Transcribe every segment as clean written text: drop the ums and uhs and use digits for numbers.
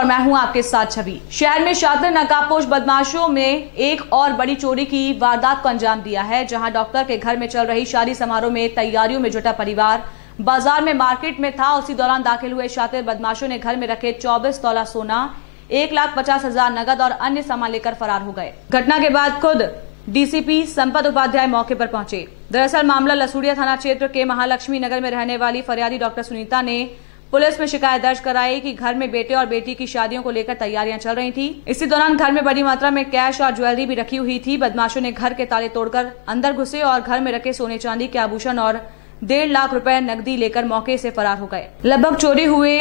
और मैं हूं आपके साथ छवि। शहर में शातिर नकाबपोश बदमाशों में एक और बड़ी चोरी की वारदात को अंजाम दिया है, जहां डॉक्टर के घर में चल रही शादी समारोह में तैयारियों में जुटा परिवार बाजार में मार्केट में था। उसी दौरान दाखिल हुए शातिर बदमाशों ने घर में रखे 24 तोला सोना, 1,50,000 नगद और अन्य सामान लेकर फरार हो गए। घटना के बाद खुद डीसीपी संपत उपाध्याय मौके पर पहुंचे। दरअसल मामला लसूड़िया थाना क्षेत्र के महालक्ष्मी नगर में रहने वाली फरियादी डॉक्टर सुनीता ने पुलिस में शिकायत दर्ज कराई कि घर में बेटे और बेटी की शादियों को लेकर तैयारियां चल रही थी। इसी दौरान घर में बड़ी मात्रा में कैश और ज्वेलरी भी रखी हुई थी। बदमाशों ने घर के ताले तोड़कर अंदर घुसे और घर में रखे सोने चांदी के आभूषण और 1.5 लाख रुपए नकदी लेकर मौके से फरार हो गए। लगभग चोरी हुए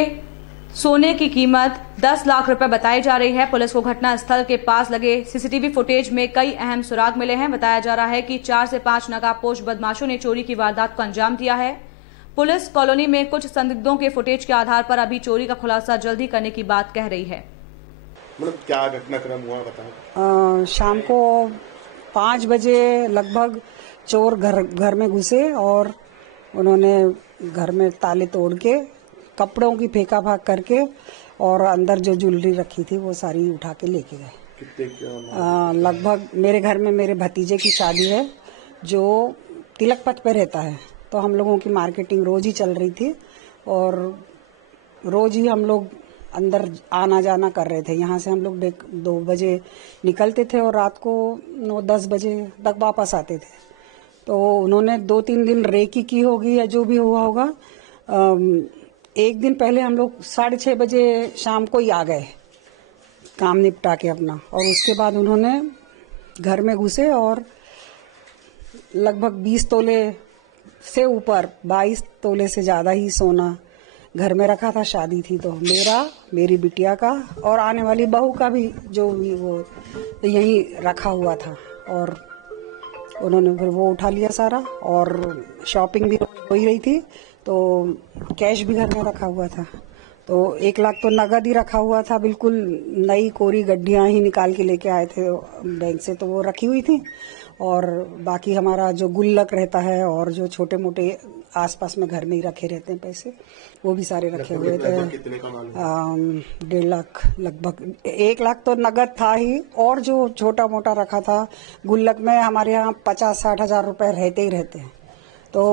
सोने की कीमत 10 लाख रुपए बताई जा रही है। पुलिस को घटना स्थल के पास लगे सीसीटीवी फुटेज में कई अहम सुराग मिले हैं। बताया जा रहा है कि 4 से 5 नकाबपोश बदमाशों ने चोरी की वारदात को अंजाम दिया है। पुलिस कॉलोनी में कुछ संदिग्धों के फुटेज के आधार पर अभी चोरी का खुलासा जल्दी करने की बात कह रही है। मतलब क्या घटनाक्रम हुआ बताओ। शाम को 5 बजे लगभग चोर घर में घुसे और उन्होंने घर में ताले तोड़ के कपड़ों की फेंका भाग करके और अंदर जो ज्वेलरी रखी थी वो सारी उठा के लेके गए। कितने लगभग मेरे घर में मेरे भतीजे की शादी है जो तिलक पथ पे रहता है, तो हम लोगों की मार्केटिंग रोज ही चल रही थी और रोज ही हम लोग अंदर आना जाना कर रहे थे। यहाँ से हम लोग 2 बजे निकलते थे और रात को 9-10 बजे तक वापस आते थे। तो उन्होंने 2-3 दिन रेकी की होगी या जो भी हुआ होगा। एक दिन पहले हम लोग 6:30 बजे शाम को ही आ गए काम निपटा के अपना, और उसके बाद उन्होंने घर में घुसे और लगभग 20 तोले से ऊपर 22 तोले से ज्यादा ही सोना घर में रखा था। शादी थी तो मेरा, मेरी बिटिया का और आने वाली बहू का भी जो भी वो यहीं रखा हुआ था, और उन्होंने फिर वो उठा लिया सारा। और शॉपिंग भी हो ही रही थी तो कैश भी घर में रखा हुआ था। तो 1 लाख तो नगद ही रखा हुआ था, बिल्कुल नई कोरी गड्डियां ही निकाल के लेके आए थे बैंक से, तो वो रखी हुई थी। और बाकी हमारा जो गुल्लक रहता है और जो छोटे मोटे आसपास में घर में ही रखे रहते हैं पैसे, वो भी सारे रखे हुए थे। 1.5 लाख लगभग 1 लाख तो नगद था ही, और जो छोटा मोटा रखा था गुल्लक में हमारे यहाँ 50-60 हजार रुपए रहते ही रहते हैं। तो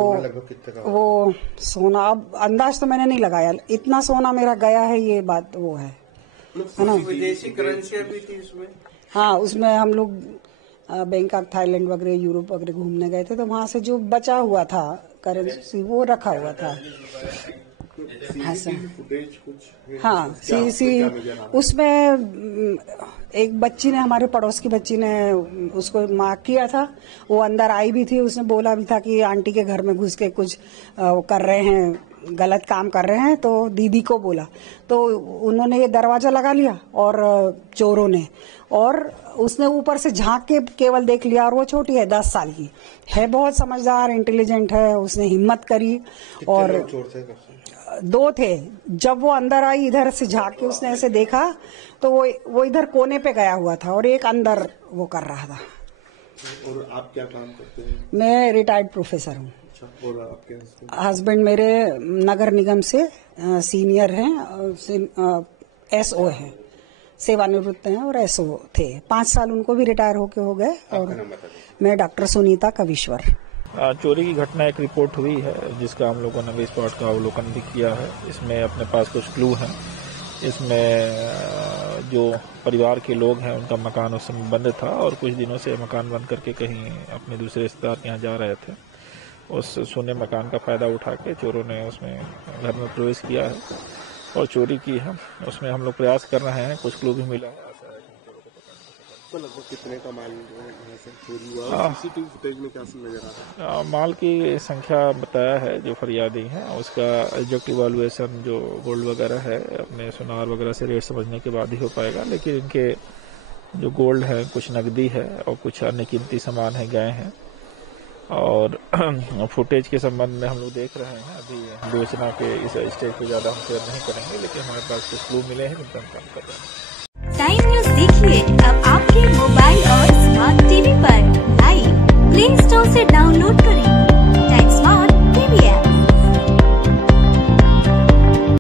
वो सोना अब अंदाज तो मैंने नहीं लगाया, इतना सोना मेरा गया है ये बात वो है ना। विदेशी करेंसी भी थी उसमें? हाँ, उसमें हम लोग बैंकॉक, थाईलैंड वगैरह, यूरोप वगैरह घूमने गए थे, तो वहां से जो बचा हुआ था करेंसी वो रखा हुआ था। हाँ, सीसी उसमें एक बच्ची ने, हमारे पड़ोस की बच्ची ने उसको मार्क किया था। वो अंदर आई भी थी, उसने बोला भी था कि आंटी के घर में घुस के कुछ कर रहे हैं, गलत काम कर रहे हैं, तो दीदी को बोला। तो उन्होंने ये दरवाजा लगा लिया और चोरों ने, और उसने ऊपर से झांक के केवल देख लिया, और वो छोटी है 10 साल की है, बहुत समझदार इंटेलिजेंट है। उसने हिम्मत करी और 2 थे। जब वो अंदर आई, इधर से झांक के उसने ऐसे देखा तो वो इधर कोने पे गया हुआ था और एक अंदर वो कर रहा था। और आप क्या काम करते हैं? मैं रिटायर्ड प्रोफेसर हूँ। और आपके हस्बैंड मेरे नगर निगम से सीनियर हैं, एसओ हैं, सेवानिवृत्त हैं और एसओ थे। 5 साल उनको भी रिटायर होके हो गए। और मैं डॉक्टर सुनीता कविश्वर। चोरी की घटना एक रिपोर्ट हुई है, जिसका हम लोगों ने स्पॉट का अवलोकन भी किया है। इसमें अपने पास कुछ क्लू हैं। इसमें जो परिवार के लोग हैं उनका मकान उस समय बंद था, और कुछ दिनों से मकान बंद करके कहीं अपने दूसरे रिश्तेदार के यहाँ जा रहे थे। उस सुने मकान का फायदा उठा के चोरों ने उसमें घर में प्रवेश किया है और चोरी की है। उसमें हम लोग प्रयास कर रहे हैं, कुछ क्लू भी मिला है। तो लगभग कितने का माल चोरी हुआ? सीसीटीवी फुटेज में क्या नजर आ रहा है? माल की संख्या बताया है जो फरियादी है, उसका एग्जैक्ट इवैल्यूएशन जो गोल्ड वगैरह है अपने सुनार वगैरह से रेट समझने के बाद ही हो पाएगा। लेकिन इनके जो गोल्ड है, कुछ नकदी है और कुछ अन्य कीमती सामान है गए हैं। और फुटेज के संबंध में हम लोग देख रहे हैं, अभी विवेचना के इस स्टेज पे ज्यादा हम शेयर नहीं करेंगे, लेकिन हमारे पास कुछ क्लू मिले हैं, जिन पर हम काम कर रहे हैं। टाइम न्यूज देखिए अब आपके मोबाइल और स्मार्ट टीवी पर। लाइव प्ले स्टोर से डाउनलोड करें टाइम स्मार्ट टीवी ऐप।